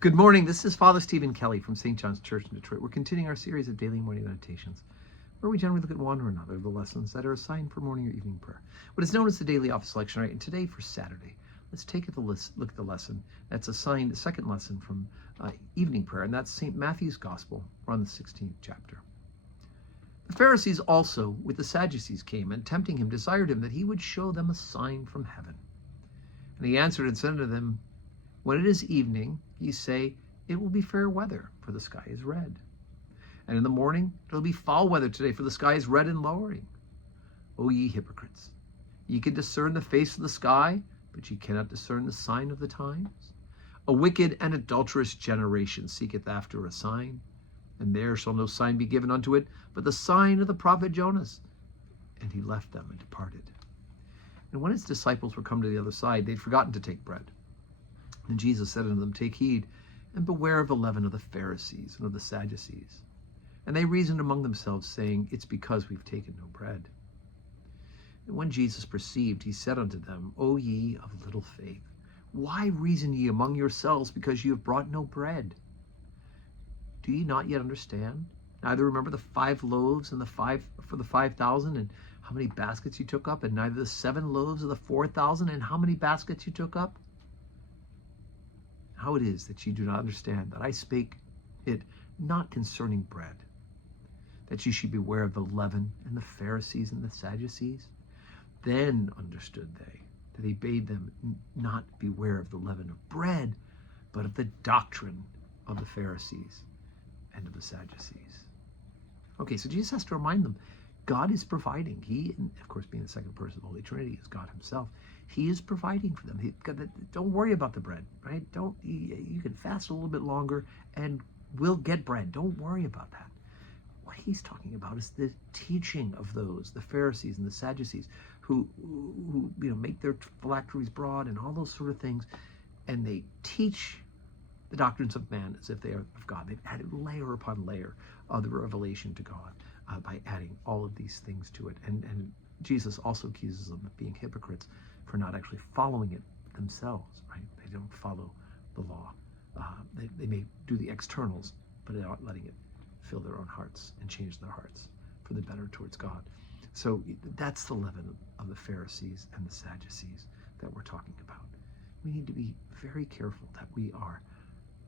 Good morning. This is Father Stephen Kelly from St. John's Church in Detroit. We're continuing our series of daily morning meditations, where we generally look at one or another of the lessons that are assigned for morning or evening prayer. What is known as the daily office lectionary. And today, for Saturday, let's take a look at the lesson that's assigned, the second lesson from evening prayer, and that's St. Matthew's Gospel. We're on the 16th chapter. The Pharisees also, with the Sadducees, came, and tempting him, desired him that he would show them a sign from heaven. And he answered and said unto them, when it is evening, ye say, it will be fair weather, for the sky is red. And in the morning, it will be foul weather today, for the sky is red and lowering. O ye hypocrites, ye can discern the face of the sky, but ye cannot discern the sign of the times. A wicked and adulterous generation seeketh after a sign, and there shall no sign be given unto it, but the sign of the prophet Jonas. And he left them and departed. And when his disciples were come to the other side, they had forgotten to take bread. And Jesus said unto them, take heed, and beware of the leaven of the Pharisees and of the Sadducees. And they reasoned among themselves, saying, it's because we've taken no bread. And when Jesus perceived, he said unto them, O ye of little faith, why reason ye among yourselves, because ye have brought no bread? Do ye not yet understand? Neither remember the 5 loaves and the 5 for the 5,000, and how many baskets you took up, and neither the 7 loaves of the 4,000, and how many baskets you took up? How it is that ye do not understand that I spake it not concerning bread, that ye should beware of the leaven and the Pharisees and the Sadducees? Then understood they that he bade them not beware of the leaven of bread, but of the doctrine of the Pharisees and of the Sadducees. Okay, so Jesus has to remind them, God is providing. He, of course, being the second person of the Holy Trinity, is God himself. He is providing for them. Don't worry about the bread, right? You can fast a little bit longer and we'll get bread. Don't worry about that. What he's talking about is the teaching of those, the Pharisees and the Sadducees, who make their phylacteries broad and all those sort of things, and they teach the doctrines of man as if they are of God. They've added layer upon layer of the revelation to God by adding all of these things to it. And Jesus also accuses them of being hypocrites for not actually following it themselves, right? They don't follow the law. They may do the externals, but they're not letting it fill their own hearts and change their hearts for the better towards God. So that's the leaven of the Pharisees and the Sadducees that we're talking about. We need to be very careful that we are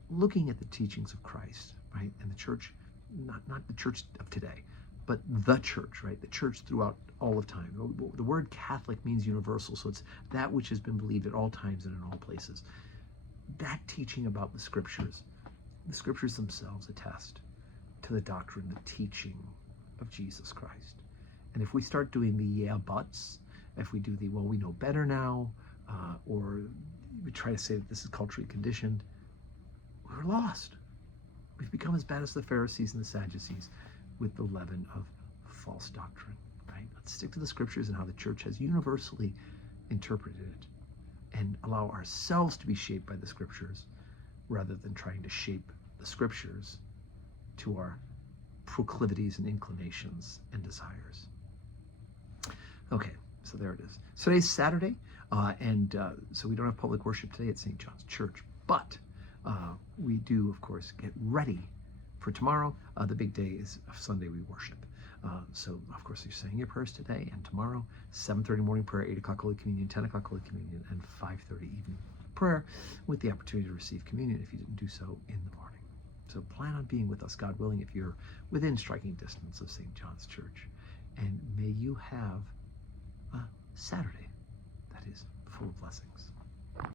looking at the teachings of Christ, right? And the church, not the church of today, but the church, right? The church throughout all of time. The word Catholic means universal, so it's that which has been believed at all times and in all places. That teaching about the scriptures themselves attest to the doctrine, the teaching of Jesus Christ. And if we start doing the yeah buts, if we do the well we know better now, or we try to say that this is culturally conditioned, we're lost. We've become as bad as the Pharisees and the Sadducees with the leaven of false doctrine, right? Let's stick to the scriptures and how the church has universally interpreted it, and allow ourselves to be shaped by the scriptures rather than trying to shape the scriptures to our proclivities and inclinations and desires. Okay, so there it is. So today's Saturday, so we don't have public worship today at St. John's Church, but we do, of course, get ready for tomorrow. The big day is Sunday we worship. So, of course, you're saying your prayers today and tomorrow, 7:30 morning prayer, 8 o'clock Holy Communion, 10 o'clock Holy Communion, and 5:30 evening prayer with the opportunity to receive communion if you didn't do so in the morning. So plan on being with us, God willing, if you're within striking distance of St. John's Church. And may you have a Saturday that is full of blessings.